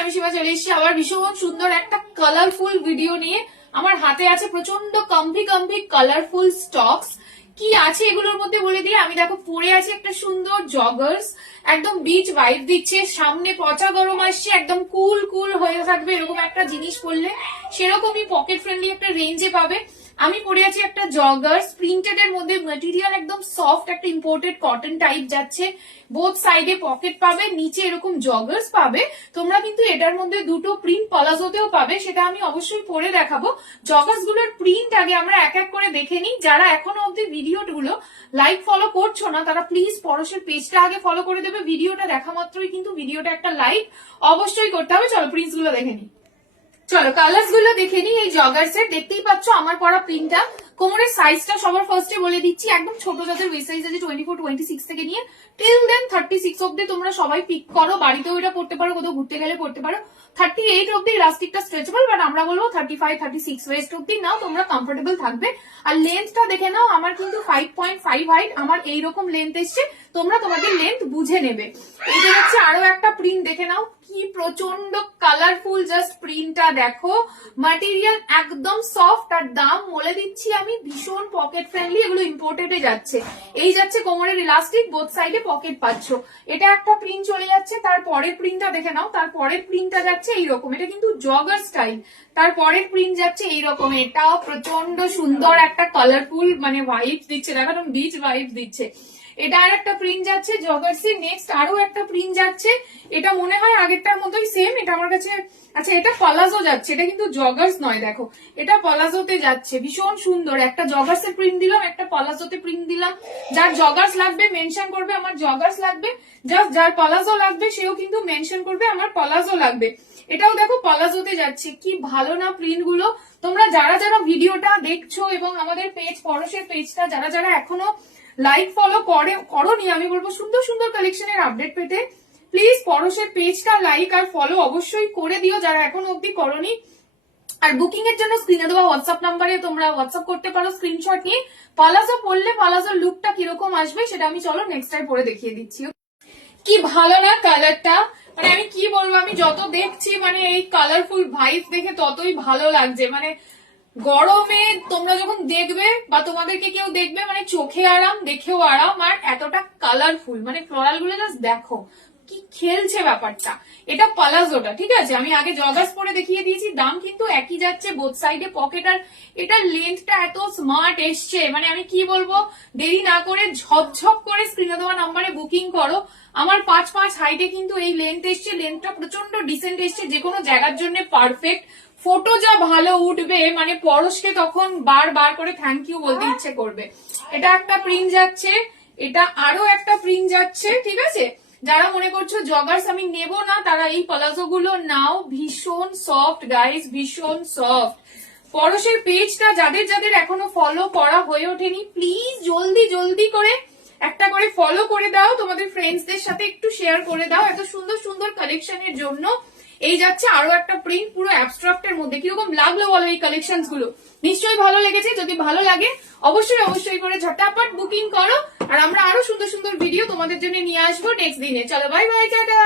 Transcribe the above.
আমি শিবা চলে এসেছি আবার ভীষণ সুন্দর একটা কালারফুল ভিডিও নিয়ে। আমার হাতে আছে প্রচন্ড কমফি কালারফুল স্টকস। কি আছে এগুলোর মধ্যে বলে দিয়ে, আমি দেখো পরে আছে একটা সুন্দর জগার্স, একদম বিচ ভাইব দিচ্ছে, সামনে পচা গরম আসছে, একদম কুল কুল হয়ে থাকবে এরকম একটা জিনিস পরলে সেরকমই পকেট ফ্রেন্ডলি একটা রেঞ্জে পাবে। আমি পরে আছি একটা জগার্স, প্রিন্টেড এর মধ্যে, ম্যাটেরিয়াল একদম সফট, একটা ইম্পোর্টেড কটন টাইপ যাচ্ছে, বোথ সাইডে পকেট পাবে, নিচে এরকম জগার্স পাবে। তোমরা কিন্তু এটার মধ্যে দুটো প্রিন্ট পলাজোতেও পাবে, সেটা আমি অবশ্যই পরে দেখাবো। জগার্স গুলোর প্রিন্ট আগে আমরা এক এক করে দেখে নিই। যারা এখনো অব্দি ভিডিওগুলো লাইক ফলো করছো না তারা প্লিজ পরশের পেজটা আগে ফলো করে দেবে। ভিডিওটা দেখা মাত্রই কিন্তু ভিডিওটা একটা লাইক অবশ্যই করতে হবে। চলো প্রিন্টস গুলো দেখে নিই। চলো কালার্স গুলো দেখে নিই। এই জগার্স এর দেখতেই পাচ্ছ আমার পরা প্রিন্টটা। কোমরের সাইজটা সবার ফার্স্টে বলে দিচ্ছি, একদম ছোট যাদের ওয়েস্ট সাইজ আছে 24-26 থেকে নিয়ে টিল দেন 36 অব্দি তোমরা সবাই পিক করো। বাড়িতেও এটা পড়তে পারো, কোথাও ঘুরতে গেলে পড়তে পারো। 38 অব্দি ইলাস্টিকটা স্ট্রেচেবল, বাট আমরা বলবো 35-36 ওয়েস্ট অব্দি নাও, তোমরা কমফোর্টেবল থাকবে। আর লেন্থটা দেখে নাও, আমার কিন্তু 5.5 হাইট, আমার এইরকম লেন্থ এসছে, তোমরা তোমাদের লেন্থ বুঝে নেবে। এইটা হচ্ছে আরো একটা প্রিন্ট, দেখে নাও কি প্রচন্ড কালারফুল, জাস্ট প্রিন্টটা দেখো। ম্যাটেরিয়াল একদম সফট, আর দাম বলে দিচ্ছি আমি ভীষণ পকেট ফ্রেন্ডলি, এগুলো ইম্পোর্টেডে যাচ্ছে। এই যাচ্ছে কোমরের ইলাস্টিক, বোথ সাইডে পকেট পাচ্ছ। এটা একটা প্রিন্ট চলে যাচ্ছে, তারপরের প্রিন্টটা দেখে নাও। তারপরের প্রিন্টটা যাচ্ছে এইরকম, এটা কিন্তু জগার স্টাইল। তারপরের প্রিন্ট যাচ্ছে এইরকম, এটাও প্রচন্ড সুন্দর একটা কালারফুল মানে ভাইবস দিচ্ছে, দেখো একদম বিচ ভাইবস দিচ্ছে। এটা আর একটা প্রিন্ট যাচ্ছে জগার্সি। নেক্সট আরো একটা প্রিন্ট যাচ্ছে, এটা মনে হয় আগেরটার মতোই সেম। এটা আমার কাছে, আচ্ছা এটা পলাজো যাচ্ছে, এটা কিন্তু জগার্স নয়, দেখো এটা পলাজোতে যাচ্ছে, ভীষণ সুন্দর। একটা জগার্স এর প্রিন্ট দিলাম, একটা পলাজোতে প্রিন্ট দিলাম। যার জগার্স লাগবে মেনশন করবে আমার জগার্স লাগবে, জাস্ট যার পলাজো লাগবে সেও কিন্তু মেনশন করবে আমার পলাজো লাগবে। এটাও দেখো পলাজোতে যাচ্ছে, কি ভালো না প্রিন্ট গুলো। তোমরা যারা যারা ভিডিওটা দেখছো এবং আমাদের পেজ পরশের পেজটা যারা যারা এখনো লাইক ফলো করোনি, আমি বলবো সুন্দর সুন্দর কালেকশনের আপডেট পেতে প্লিজ পরশের পেজটা লাইক আর ফলো অবশ্যই করে দিও যারা এখনো অব্দি করোনি। আর বুকিং এর জন্য স্ক্রিনে দেওয়া হোয়াটসঅ্যাপ নাম্বারে তোমরা হোয়াটসঅ্যাপ করতে পারো স্ক্রিনশট নিয়ে। পালাজো পরলে পালাজোর লুকটা কিরকম আসবে সেটা আমি চলো নেক্সট টাইম পরে দেখিয়ে দিচ্ছি। কি ভালো না কালারটা, মানে আমি কি বলবো, আমি যত দেখছি মানে এই কালারফুল ভাইব দেখে ততই ভালো লাগছে। মানে গরমে তোমরা যখন দেখবে বা তোমাদেরকে কেউ দেখবে, মানে চোখে আরাম, দেখেও আরাম, আর এতটা কালারফুল, মানে ফ্লোরাল গুলো জাস্ট দেখো কি খেলছে ব্যাপারটা। এটা পালাজোটা, ঠিক আছে, আমি আগে জগার্স পরে দেখিয়ে দিয়েছি। দাম কিন্তু একই যাচ্ছে, বোথ সাইডে পকেট, আর এটার লেন্থটা এত স্মার্ট এসছে, মানে আমি কি বলবো। দেরি না করে ঝপঝপ করে স্ক্রিনে দেওয়া নাম্বারে বুকিং করো। আমার 5.5 হাইটে কিন্তু এই লেন্থ এসছে, লেন্থটা প্রচন্ড ডিসেন্ট এসছে, যে কোনো জায়গার জন্য পারফেক্ট। ফটো যা ভালো উঠবে, মানে পরশকে তখন বার করে থ্যাংক ইউ বলতে ইচ্ছে করবে। এটা একটা প্রিন্ট যাচ্ছে, এটা আরো একটা প্রিন্ট যাচ্ছে, ঠিক আছে। যারা মনে করছো জগার্স আমি নেব না, তারা এই পলাজো গুলো নাও, ভীষণ সফট গাইস, ভীষণ সফট। পরশের পেজটা যাদের যাদের এখনো ফলো করা হয়ে ওঠেনি, প্লিজ জলদি জলদি করে একটা করে ফলো করে দাও, তোমাদের ফ্রেন্ডসদের সাথে একটু শেয়ার করে দাও এত সুন্দর সুন্দর কালেকশনের জন্য। এই যাচ্ছে আরো একটা প্রিন্ট, পুরো অ্যাবস্ট্রাক্টের মধ্যে। কিরকম লাগলো বলো এই কালেকশন গুলো? নিশ্চয়ই ভালো লেগেছে। যদি ভালো লাগে অবশ্যই অবশ্যই করে ঝটাপট বুকিং করো, আর আমরা আরো সুন্দর সুন্দর ভিডিও তোমাদের জন্য নিয়ে আসবো নেক্সট দিনে। চলো বাই বাই, টাটা।